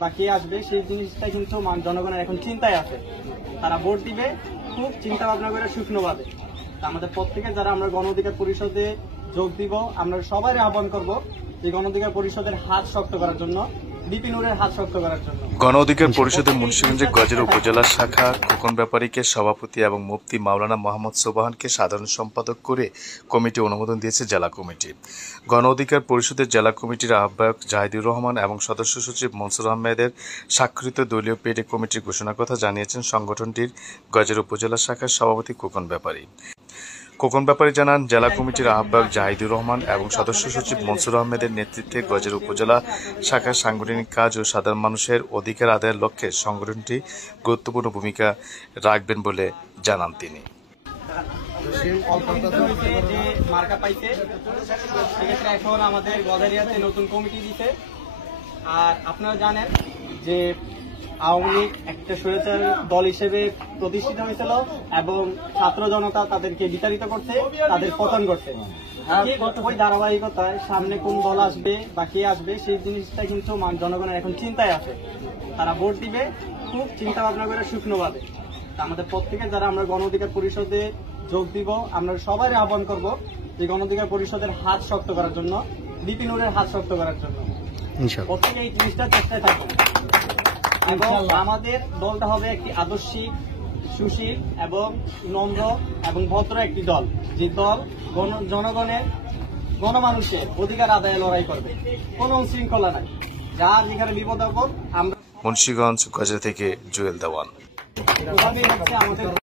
বা কে আসবে সেই জিনিসটা কিন্তু জনগণের এখন চিন্তায় আছে। তারা ভোট দিবে খুব চিন্তা ভাবনা করে শুকনোভাবে। আমাদের প্রত্যেকে যারা আমরা গণ অধিকার পরিষদে যোগ দিব, আমরা সবাই আহ্বান করব যে গণ অধিকার পরিষদের হাত শক্ত করার জন্য, বিপিনুরের হাত শক্ত করার জন্য। গণ অধিকার পরিষদের মুন্সিগঞ্জের গজের উপজেলা শাখা খোকন ব্যাপারীকে সভাপতি এবং মুফতি মাওলানা মোহাম্মদ সোবাহানকে সাধারণ সম্পাদক করে কমিটি অনুমোদন দিয়েছে জেলা কমিটি। গণ অধিকার পরিষদের জেলা কমিটির আহ্বায়ক জাহিদুর রহমান এবং সদস্য সচিব মনসুর আহমেদের স্বাক্ষরিত দলীয় পেডে কমিটির ঘোষণার কথা জানিয়েছেন সংগঠনটির গজের উপজেলা শাখার সভাপতি খোকন ব্যাপারী। খোকন ব্যাপারী জানান, জেলা কমিটির আহ্বায়ক জাহিদুর রহমান এবং সদস্য সচিব মনসুর আহমেদের নেতৃত্বে গজের উপজেলা শাখার সাংগঠনিক কাজ ও সাধারণ মানুষের অধিকার আদায়ের লক্ষ্যে সংগঠনটি গুরুত্বপূর্ণ ভূমিকা রাখবেন বলে জানান তিনি। এখন আমাদের গজারিয়াতে নতুন কমিটি দিতে, আর আপনারা জানেন যে আওয়ামী লীগ একটা স্বৈরাচার দল হিসেবে প্রতিষ্ঠিত হয়েছিল এবং ছাত্র জনতা তাদেরকে বিতাড়িত করছে, তাদের পতন করছে। ওই ধারাবাহিকতায় সামনে কোন দল আসবে বা কে আসবে সেই জিনিসটা কিন্তু জনগণের এখন চিন্তায় আছে। তারা ভোট দিবে খুব চিন্তা ভাবনা করে শুকনোভাবে। আমাদের প্রত্যেকে যারা আমরা গণ অধিকার পরিষদে যোগ দিব, আমরা সবাই আহ্বান করব যে গণ অধিকার পরিষদের হাত শক্ত করার জন্য, বিপিনুরের হাত শক্ত করার জন্য। প্রত্যেকে এই জিনিসটা চেষ্টায় থাকবে এবং আমাদের দলটা হবে একটি আদর্শিক, সুশীল এবং নম্র এবং ভদ্র একটি দল, যে দল জনগণের, গণমানুষের অধিকার আদায়ে লড়াই করবে। কোন শৃঙ্খলা নাই, যার যেখানে বিপদ আপদ আমরা। মুন্সিগঞ্জ গজা থেকে জুয়েল দেওয়ান। আমাদের